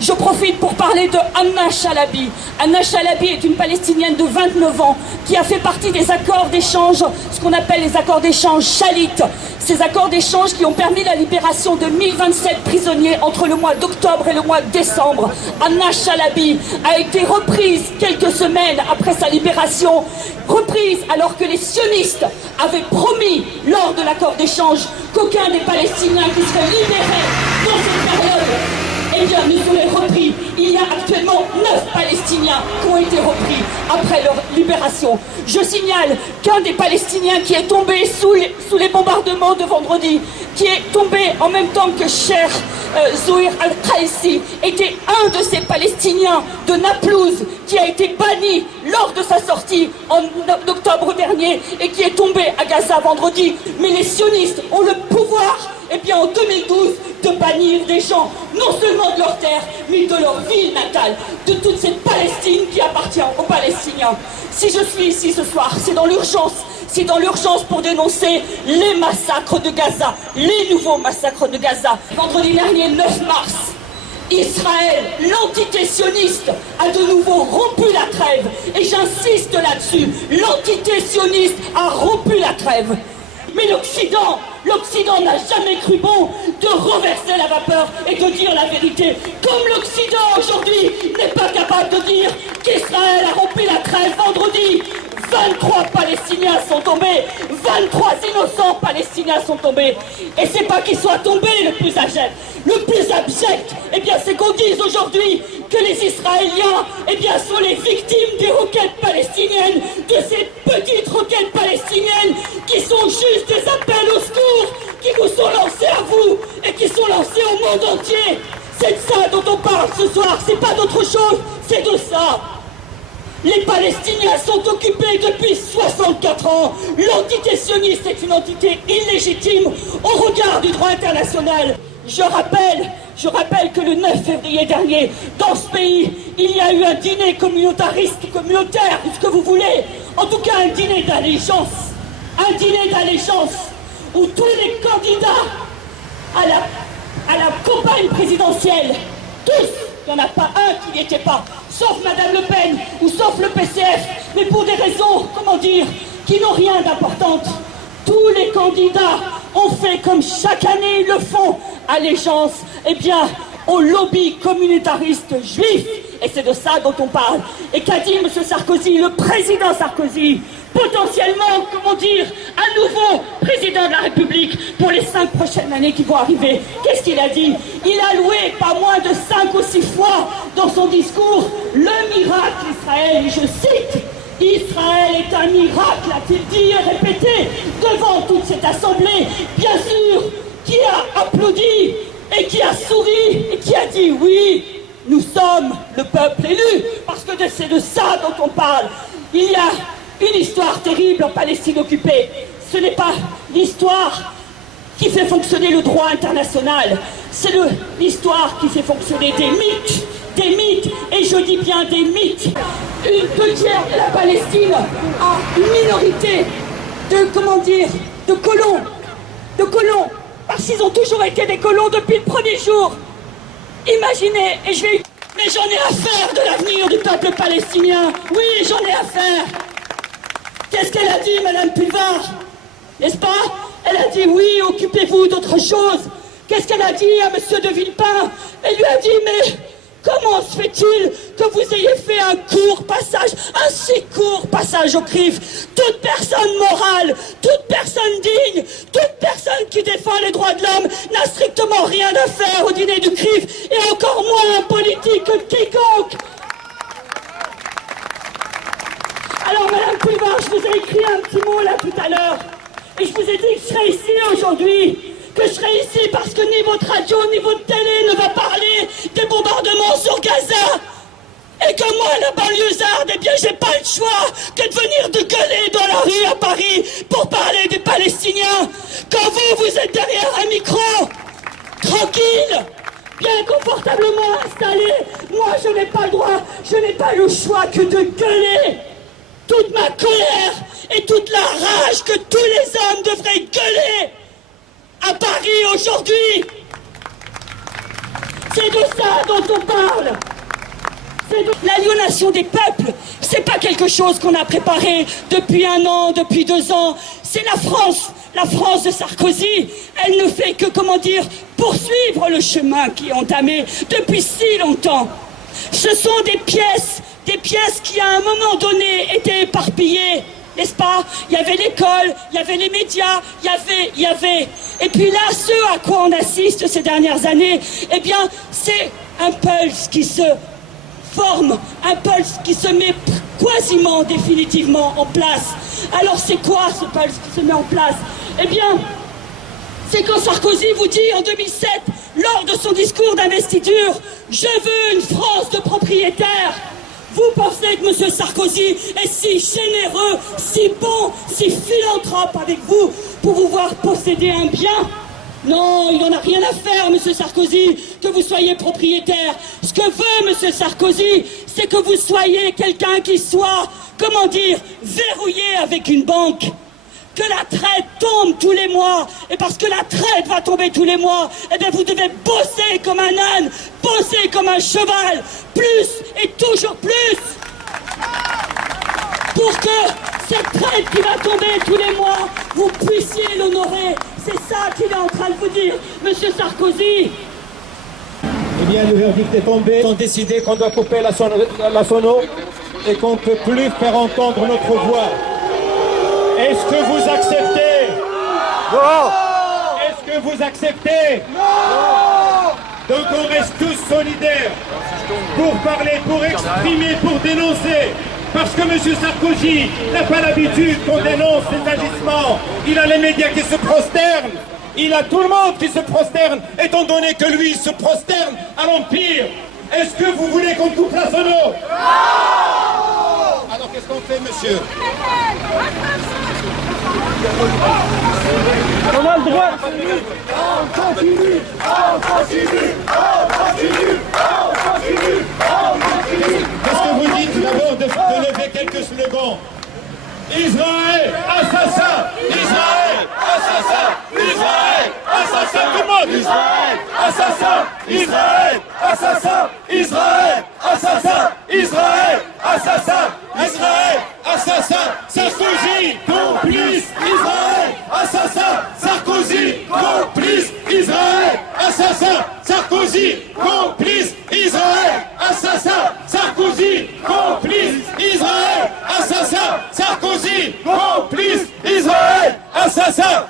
Je profite pour parler de Anna Chalabi. Anna Chalabi est une Palestinienne de 29 ans qui a fait partie des accords d'échange, ce qu'on appelle les accords d'échange Shalit. Ces accords d'échange qui ont permis la libération de 1027 prisonniers entre le mois d'octobre et le mois de décembre. Anna Chalabi a été reprise quelques semaines après sa libération, reprise alors que les sionistes avaient promis lors de l'accord d'échange qu'aucun des Palestiniens qui seraient libérés dans cette période, eh bien, nous seraient repris. Il y a actuellement 9 Palestiniens qui ont été repris après leur libération. Je signale qu'un des Palestiniens qui est tombé sous les bombardements de vendredi, qui est tombé en même temps que Cheikh Zouir al-Qaïsi, était un de ces Palestiniens de Naplouse qui a été banni lors de sa sortie en octobre dernier et qui est tombé à Gaza vendredi. Mais les sionistes ont le pouvoir, eh bien, en 2012, de bannir des gens, non seulement de leur terre, mais de leur ville natale, de toute cette Palestine qui appartient aux Palestiniens. Si je suis ici ce soir, c'est dans l'urgence. C'est dans l'urgence pour dénoncer les massacres de Gaza, les nouveaux massacres de Gaza. Vendredi dernier, 9 mars, Israël, l'entité sioniste, a de nouveau rompu la trêve. Et j'insiste là-dessus, l'entité sioniste a rompu la trêve. Mais l'Occident n'a jamais cru bon de renverser la vapeur et de dire la vérité. Comme l'Occident aujourd'hui n'est pas capable de dire qu'Israël a rompu la trêve vendredi. 23 Palestiniens sont tombés, 23 innocents Palestiniens sont tombés. Et c'est pas qu'ils soient tombés le plus abject, eh bien c'est qu'on dise aujourd'hui que les Israéliens, eh bien sont les victimes des roquettes palestiniennes, de ces petites roquettes palestiniennes qui sont juste des appels au secours, qui vous sont lancés à vous et qui sont lancés au monde entier. C'est de ça dont on parle ce soir, c'est pas d'autre chose, c'est de ça. Les Palestiniens sont occupés depuis 64 ans. L'entité sioniste est une entité illégitime au regard du droit international. Je rappelle que le 9 février dernier, dans ce pays, il y a eu un dîner communautaire, ce que vous voulez. En tout cas, un dîner d'allégeance. Un dîner d'allégeance où tous les candidats à la campagne présidentielle, tous, il n'y en a pas un qui n'y était pas, sauf Madame Le Pen ou sauf le PCF, mais pour des raisons, comment dire, qui n'ont rien d'importante. Tous les candidats ont fait comme chaque année ils le font, allégeance, eh bien, au lobby communautariste juif. Et c'est de ça dont on parle. Et qu'a dit M. Sarkozy, le président Sarkozy, potentiellement, comment dire, à nouveau président de la République pour les 5 prochaines années qui vont arriver. Qu'est-ce qu'il a dit? Il a loué pas moins de 5 ou 6 fois dans son discours le miracle d'Israël. Et je cite, Israël est un miracle, a-t-il dit et répété devant toute cette assemblée, bien sûr, qui a applaudi et qui a souri et qui a dit oui, nous sommes le peuple élu, parce que c'est de ça dont on parle. Il y a une histoire terrible en Palestine occupée. Ce n'est pas l'histoire qui fait fonctionner le droit international, c'est l'histoire qui fait fonctionner des mythes, et je dis bien des mythes. Une 2/3 de la Palestine a une minorité de colons, parce qu'ils ont toujours été des colons depuis le premier jour. Imaginez, mais j'en ai affaire de l'avenir du peuple palestinien. Oui, j'en ai affaire. Qu'est-ce qu'elle a dit, Madame Pulvar? N'est-ce pas? Elle a dit oui, occupez-vous d'autre chose. Qu'est-ce qu'elle a dit à Monsieur de Villepin? Elle lui a dit mais comment se fait-il que vous ayez fait un si court passage au CRIF? Toute personne morale, toute personne digne, toute personne qui défend les droits de l'homme n'a strictement rien à faire au dîner du CRIF, et encore moins un politique que quiconque. Alors Madame Pulvar, je vous ai écrit un petit mot là tout à l'heure, et je vous ai dit que je serais ici aujourd'hui, que je serais ici parce que ni votre radio ni votre télé ne va parler des bombardements sur Gaza, et que moi, la banlieusarde, eh bien j'ai pas le choix que de venir de gueuler dans la rue à Paris pour parler des Palestiniens, quand vous êtes derrière un micro, tranquille, bien confortablement installé. Moi je n'ai pas le droit, je n'ai pas le choix que de gueuler toute ma colère et toute la rage que tous les hommes devraient gueuler à Paris aujourd'hui. C'est de ça dont on parle. nation des peuples. C'est pas quelque chose qu'on a préparé depuis 1 an, depuis 2 ans. C'est la France de Sarkozy. Elle ne fait que, comment dire, poursuivre le chemin qui est entamé depuis si longtemps. Ce sont des pièces qui à un moment donné étaient éparpillées, n'est-ce pas? Il y avait l'école, il y avait les médias, il y avait. Et puis là, ce à quoi on assiste ces dernières années, eh bien, c'est un pulse qui se forme, un pulse qui se met quasiment définitivement en place. Alors c'est quoi ce pulse qui se met en place? Eh bien, c'est quand Sarkozy vous dit en 2007, lors de son discours d'investiture, « Je veux une France de propriétaires ». Vous pensez que M. Sarkozy est si généreux, si bon, si philanthrope avec vous pour vous voir posséder un bien? Non, il n'en a rien à faire, M. Sarkozy, que vous soyez propriétaire. Ce que veut M. Sarkozy, c'est que vous soyez quelqu'un qui soit, comment dire, verrouillé avec une banque. Que la traite tombe tous les mois. Et parce que la traite va tomber tous les mois, eh bien vous devez bosser comme un âne, bosser comme un cheval, plus et toujours plus. Pour que cette traite qui va tomber tous les mois, vous puissiez l'honorer. C'est ça qu'il est en train de vous dire, Monsieur Sarkozy. Eh bien, le verdict est tombé. Ils ont décidé qu'on doit couper la sono et qu'on ne peut plus faire entendre notre voix. Est-ce que vous acceptez? Non! Est-ce que vous acceptez? Non! Donc on reste tous solidaires pour parler, pour exprimer, pour dénoncer. Parce que M. Sarkozy n'a pas l'habitude qu'on dénonce ses agissements. Il a les médias qui se prosternent. Il a tout le monde qui se prosterne, étant donné que lui il se prosterne à l'Empire. Est-ce que vous voulez qu'on coupe la sono? Non! Alors qu'est-ce qu'on fait, monsieur? On a le droit. On continue. Qu'est-ce que vous dites d'abord de lever quelques slogans? Israël, assassin! Israël, assassin! Israël, assassin! Tout le monde! Israël, assassin! Israël, assassin! Israël, assassin! Israël, assassin! Israël, assassin! Sarkozy, complice! Israël, assassin! Sarkozy, complice! Israël, assassin! Sarkozy, complice! Israël, assassin! Sarkozy, complice! Israël, assassin! Sarkozy, complice! Israël, assassin!